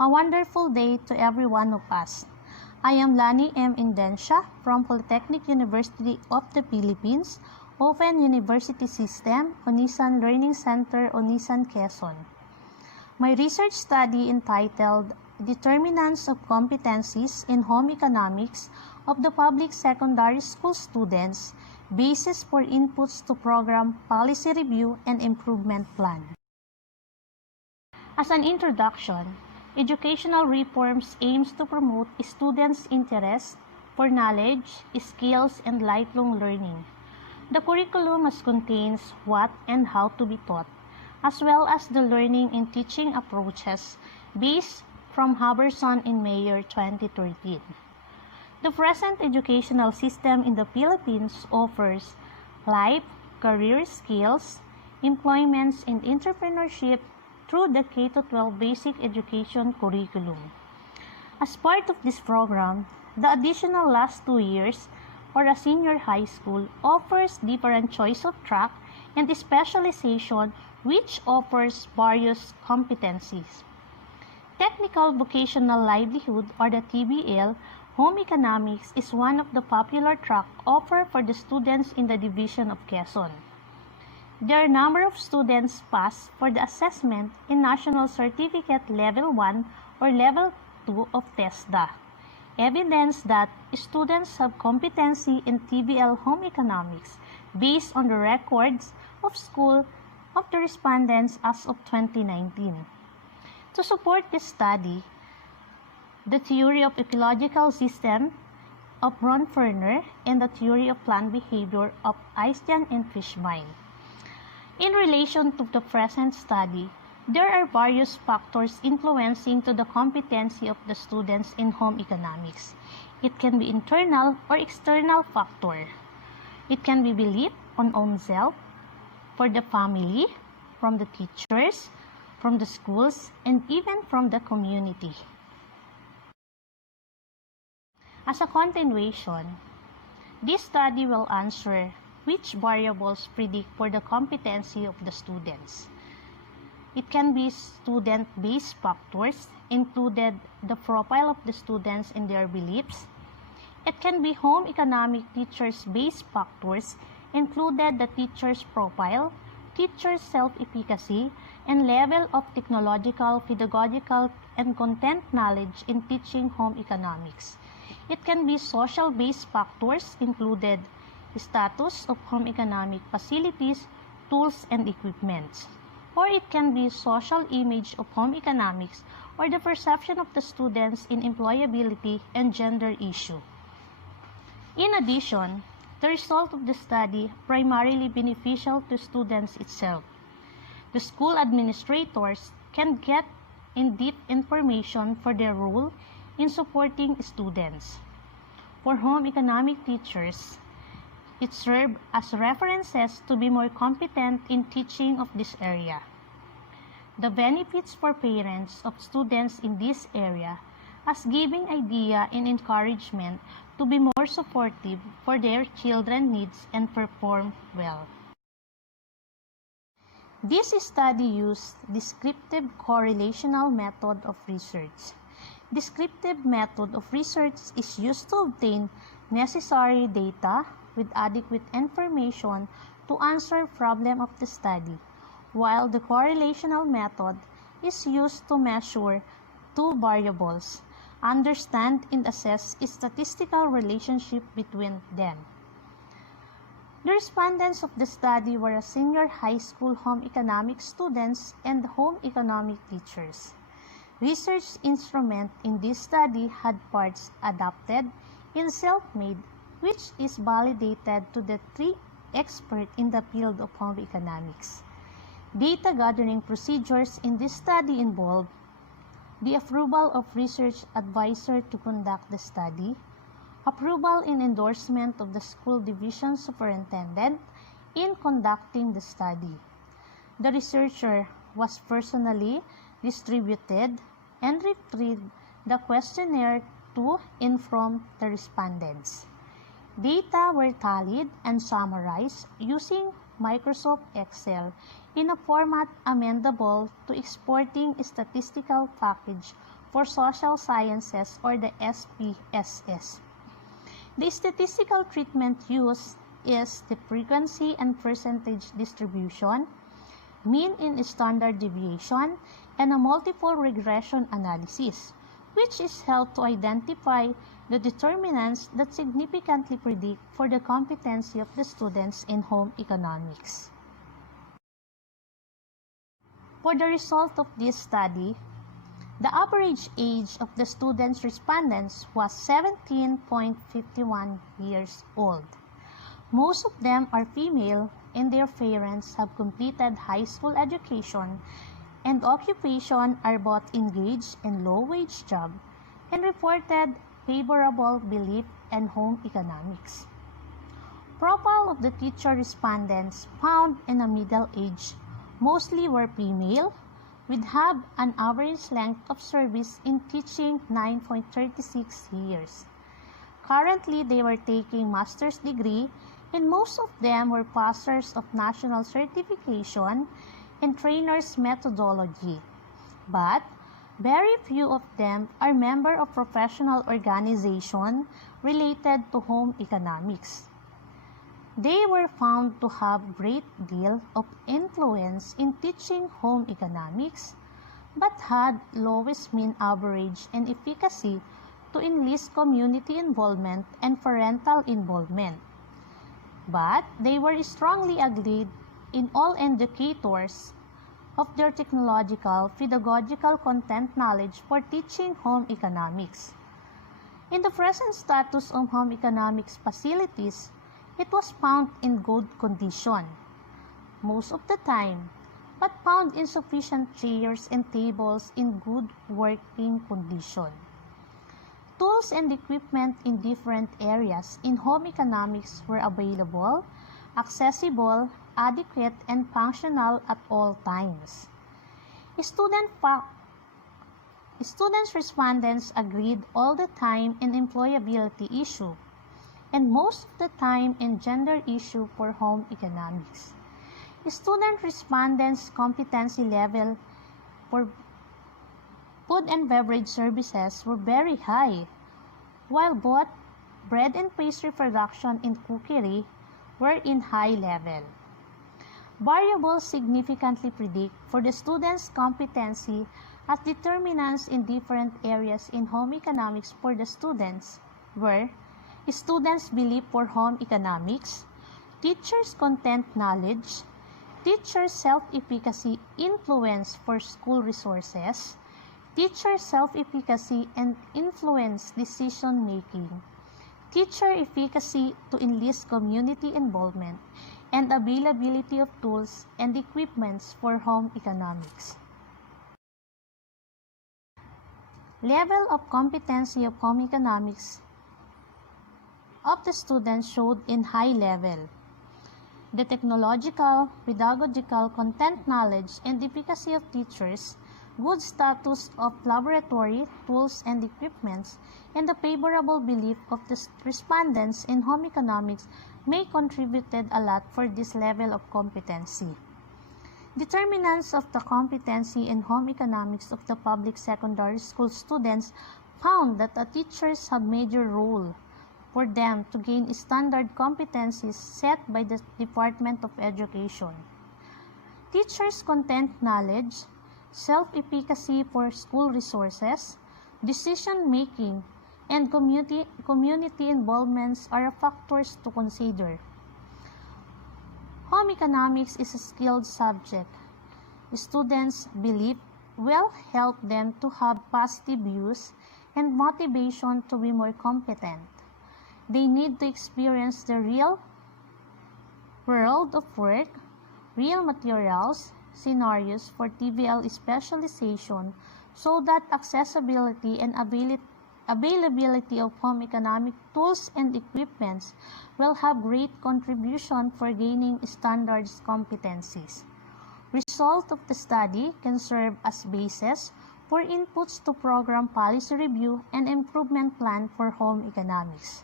A wonderful day to every one of us. I am Lanie M. Endencia from Polytechnic University of the Philippines, Open University System, Onisan Learning Center, Onisan, Quezon. My research study entitled Determinants of Competencies in Home Economics of the Public Secondary School Students, Basis for Inputs to Program Policy Review and Improvement Plan. As an introduction, educational reforms aims to promote students' interest for knowledge, skills, and lifelong learning. The curriculum must contains what and how to be taught, as well as the learning and teaching approaches based from Haberson in May 2013. The present educational system in the Philippines offers life, career skills, employments, and entrepreneurship through the K-12 basic education curriculum. As part of this program, the additional last 2 years or a senior high school offers different choice of track and specialization which offers various competencies. Technical Vocational Livelihood or the TVL Home Economics is one of the popular track offered for the students in the division of Quezon. There are a number of students pass for the assessment in National Certificate Level 1 or Level 2 of TESDA, evidence that students have competency in TVL Home Economics based on the records of school of the respondents as of 2019. To support this study, the theory of ecological system of Ron-Ferner and the theory of plant behavior of Eisjan and Fishbein. In relation to the present study, there are various factors influencing to the competency of the students in home economics. It can be internal or external factor. It can be belief on own self, for the family, from the teachers, from the schools, and even from the community. As a continuation, this study will answer which variables predict for the competency of the students. It can be student-based factors, included the profile of the students and their beliefs. It can be home economic teachers-based factors, included the teacher's profile, teacher's self-efficacy, and level of technological, pedagogical, and content knowledge in teaching home economics. It can be social-based factors, included status of home economic facilities, tools, and equipment. Or it can be social image of home economics or the perception of the students in employability and gender issue. In addition, the result of the study primarily beneficial to students itself. The school administrators can get in-depth information for their role in supporting students. For home economic teachers, it serves as references to be more competent in teaching of this area. The benefits for parents of students in this area as giving idea and encouragement to be more supportive for their children's needs and perform well. This study used descriptive correlational method of research. Descriptive method of research is used to obtain necessary data with adequate information to answer problem of the study, while the correlational method is used to measure two variables, understand and assess a statistical relationship between them. The respondents of the study were a senior high school home economics students and home economic teachers. Research instrument in this study had parts adapted and self-made, which is validated to the 3 experts in the field of home economics. Data gathering procedures in this study involve the approval of research advisor to conduct the study, approval and endorsement of the school division superintendent in conducting the study. The researcher was personally distributed and retrieved the questionnaire to and from the respondents. Data were tallied and summarized using Microsoft Excel in a format amendable to exporting a statistical package for Social Sciences or the SPSS. The statistical treatment used is the frequency and percentage distribution, mean and standard deviation, and a multiple regression analysis, which is held to identify the determinants that significantly predict for the competency of the students in home economics. For the result of this study, the average age of the students respondents was 17.51 years old. Most of them are female and their parents have completed high school education and occupation are both engaged in low-wage job and reported favorable belief in home economics. Profile of the teacher respondents found in a middle age mostly were female, would have an average length of service in teaching 9.36 years. Currently, they were taking master's degree and most of them were passers of national certification and trainers methodology. But very few of them are member of professional organization related to home economics. They were found to have great deal of influence in teaching home economics, but had lowest mean average and efficacy to enlist community involvement and parental involvement. But they were strongly agreed in all indicators of their technological, pedagogical content knowledge for teaching home economics. In the present status of home economics facilities, it was found in good condition most of the time, but found insufficient chairs and tables in good working condition. Tools and equipment in different areas in home economics were available, accessible, adequate, and functional at all times. Students respondents agreed all the time in employability issue, and most of the time in gender issue for home economics. Student respondents' competency level for food and beverage services were very high, while both bread and pastry production and cookery were in high level. Variables significantly predict for the students' competency as determinants in different areas in home economics for the students were students' belief for home economics, teachers' content knowledge, teachers' self-efficacy influence for school resources, teacher self-efficacy and influence decision-making, teacher efficacy to enlist community involvement, and availability of tools and equipments for home economics. Level of competency of home economics of the students showed in high level. The technological, pedagogical, content knowledge, and efficacy of teachers, good status of laboratory, tools, and equipments, and the favorable belief of the respondents in home economics may contributed a lot for this level of competency. Determinants of the competency in home economics of the public secondary school students found that the teachers have major role for them to gain standard competencies set by the Department of Education. Teachers' content knowledge, self-efficacy for school resources, decision-making, and community involvements are factors to consider. Home economics is a skilled subject. Students' belief will help them to have positive views and motivation to be more competent. They need to experience the real world of work, real materials, scenarios for TVL specialization so that accessibility and availability of home economic tools and equipments will have great contribution for gaining standards competencies. Result of the study can serve as basis for inputs to program policy review and improvement plan for home economics.